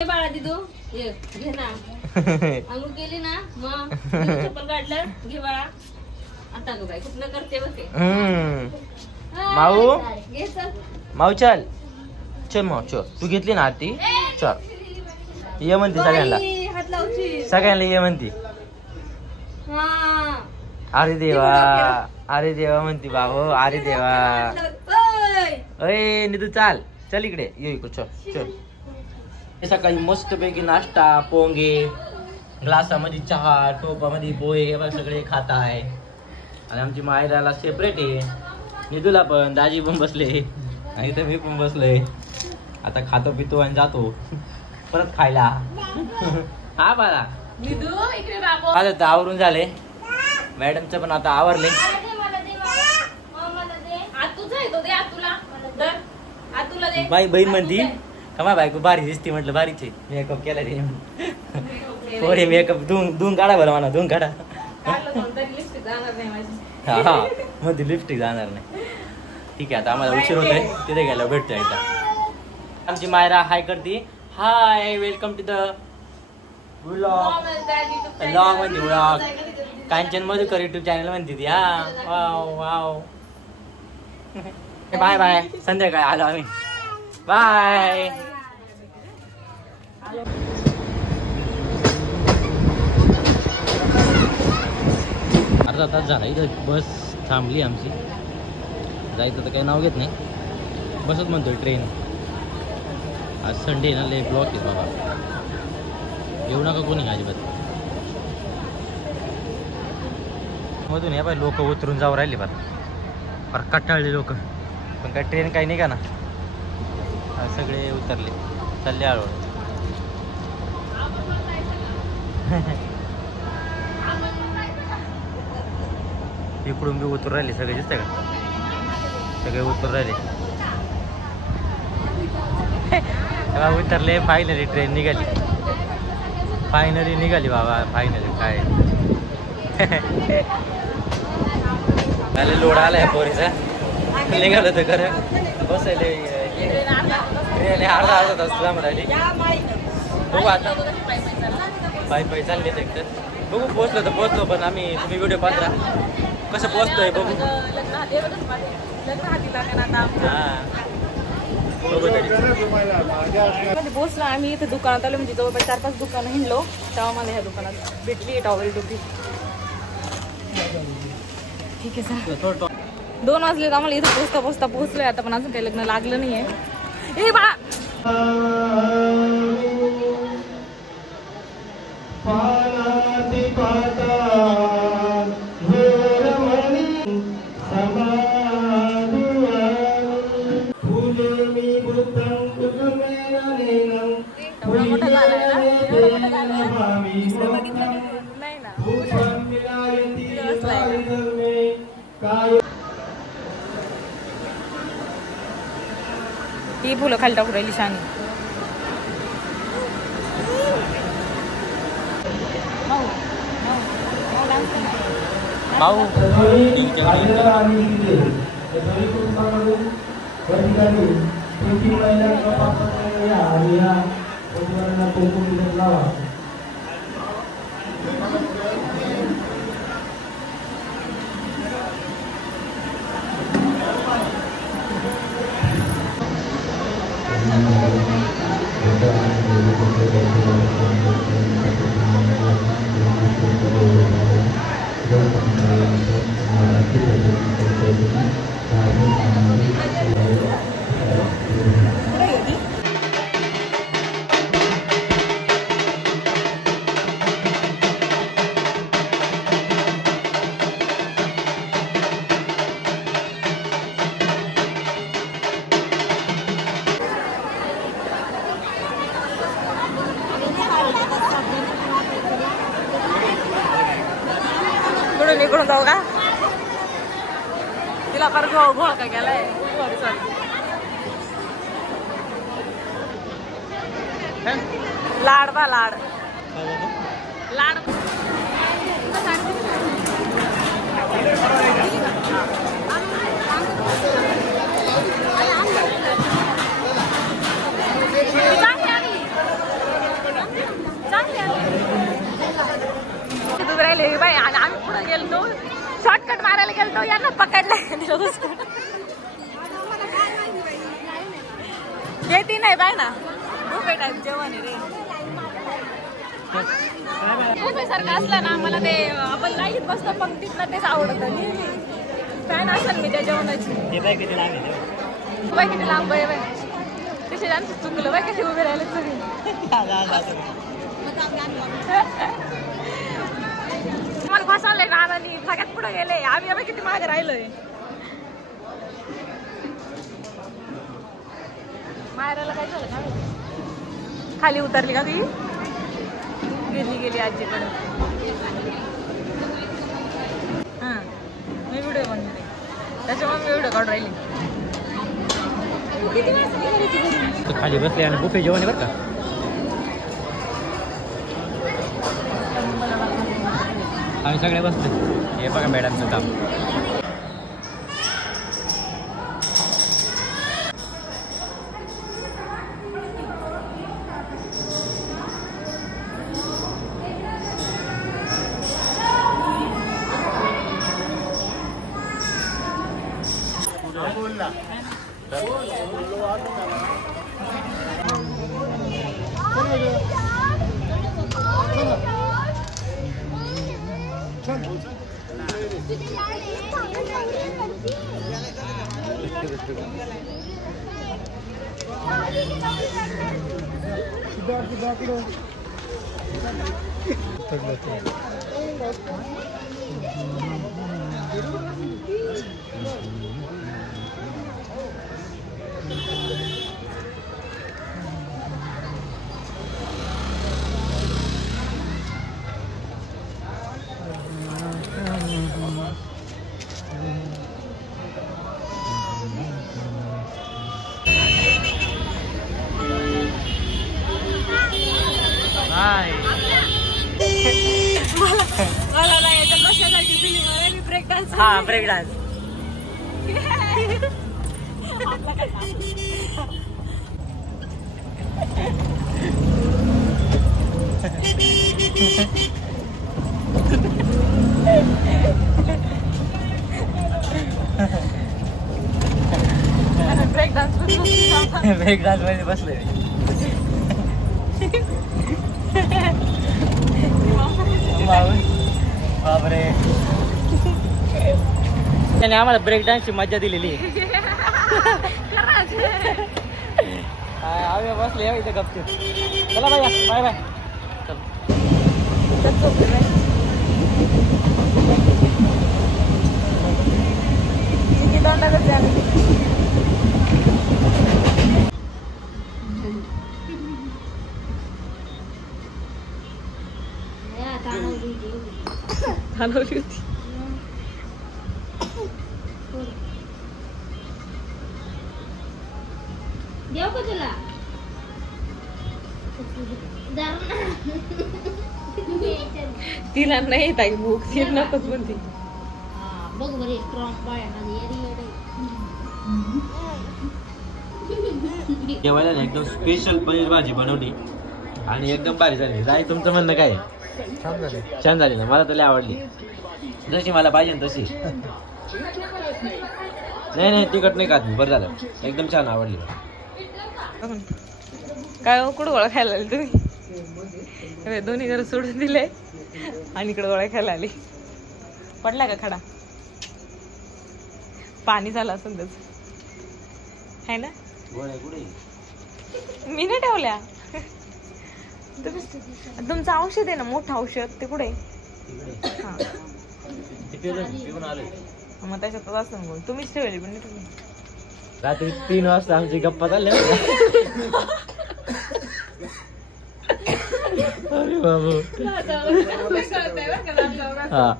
बाळा दिदू ये घे ना अंघोळ केली ना मग चप्पल काढलं घे बाळा आता गो बाई कुठलं करते बघ माऊ घे चल माऊ चल चल माऊ चल तू घेतली ना आरती चल ये म्हणते सगळ्यांना हात लावची सगळ्यांना ये म्हणते हा अरे देवा म्हणते बाबू अरे देवा अय निधू चाल चल इकडे ये इकडे चल चल सकाळी मस्त पैकी नाश्ता पोंगे ग्लासामध्ये चहा टोपामध्ये पोहे हे बघ सगळे खात आहे आणि आमची मायराला सेपरेट आहे निधूला पण दाजी पण बसले आणि इथं मी पण बसलोय आता खातो पितो आणि जातो परत खायला हा बाळा निधू इकडे बाबू आता तर आवरून झाले मॅडमचं पण आता आवरले बाई बहीण म्हणती कमा बायको भारी दिसती म्हटलं भारीच आहे मेकअप केला रे पोरे मेकअप धुवून काढा बरं म्हणा धुवून काढा हा मध्ये लिपस्टिक जाणार नाही ठीक आहे आता आम्हाला उशीर होतोय तिथे गेला भेटतो एकदा आमची मायरा हाय करते hi welcome to the vlog म्हणजे vlog Kanchan Madhukar YouTube channel म्हणते ती हा वाव वाव बाय बाय संध्याकाळी आलो आम्ही बाय अर्धा तास झाला इथं बस थांबली आमची जायचं तर काही नाव घेत नाही बसच म्हणतोय ट्रेन आज संडे ना लय ब्लॉक आहे बाबा येऊ नका कोणी अजिबात मधून या बाई लोक उतरून जाऊ राहिले बरं कटाळले लोक पण काय ट्रेन काही नाही का ना सगळे उतरले चालले हळूहळू इकडून बी उतरून राहिले सगळे दिसते का सगळे उतरून राहिले उतरले फायनली ट्रेन निघाली फायनली निघाली बाबा फायनली काय लोड आलाय पोरीचा निघालं तर खरं बसायले ट्रेन अर्धा तास लांब राहिली बघू आता पायी चालले एकतर बघू पोहोचलो तर पोहोचलो पण आम्ही तुम्ही व्हिडिओ पाहत राहा कसं पोहोचतोय बघू पोहोचलो आम्ही इथे दुकानात आलो म्हणजे जवळपास 4-5 दुकानं हिंडलो तेव्हा मला ह्या दुकानात भेटली टॉवेल टोपी ठीक आहे सर 2 वाजले तर आम्हाला इथं पोहोचलोय आता पण अजून काही लग्न लागलं नाहीये ए बाळा मोठा झालाय ती फुलं खाली टाकू राहिली शानी माऊ इकडून जाऊ का तिला फार घोळ का गेलाय लाड बा लाड लाड बाई आणि आम्ही पुढे गेलो शॉर्टकट मारायला गेलो यांना पकडलं येते नाही बाय ना बुफे टाईप जेवण आहे रे बुफे सारखं असलं ना मला ते आपण लाईत बसतो पंक्तीत ना तेच आवडतं फॅन असेल मी त्या जेवणाची बाय किती लांब आहे बाय तसे आमचं चुकलं बाय कशी उभे राहिले सगळे मला फसवले ना आणि सगळ्यात पुढे गेले आम्ही आम्ही किती मागे राहिलोय मायराला काय झालं का खाली उतरली का ती गेली आजीकडे हा मी व्हिडिओ बनवते त्याच्यामुळे मी व्हिडिओ काढून राहिली खाली बसले आणि बुफे जेवण आहे बरं का आम्ही सगळे बसले हे बघा मॅडमचं काम मला नाही याच्यात बसण्यासारखी फिलिंग आहे मी ब्रेक डान्स हा break dance break dance break dance मध्ये बसले बापरे त्याने आम्हाला ब्रेक डान्सची मज्जा दिलेली आम्ही बसले इथे गपचूप चला बाय बाय बाय किती दोंडा करते आम्ही हलवली होती देव का तुला तिला नाही ताई भूक ती नकोच म्हणते बघ बरे स्ट्रॉंग जेवायला ना एकदम स्पेशल पनीर भाजी बनवली आणि एकदम भारी झाली राय तुमचं म्हणणं काय छान झाली ना मला तर लय आवडली जशी मला पाहिजे ना तशी नाही तिखट नाही खात मी बरं झालं एकदम छान आवडली काय कुठं गोळा खायला आले तुम्ही दोन्ही घर सोडून दिले आणि इकडे गोळा खायला आली पडला का खडा पाणी झालं असं त्याच है ना मी नाही ठेवल्या तुमचं औषध आहे ना मोठं औषध ते कुठे हा मग त्याच्यातच असं मग तुम्हीच ठेवली पण तुम्ही रात्री 3 वाजता आमची गप्पा चालल्या अरे बाबू हा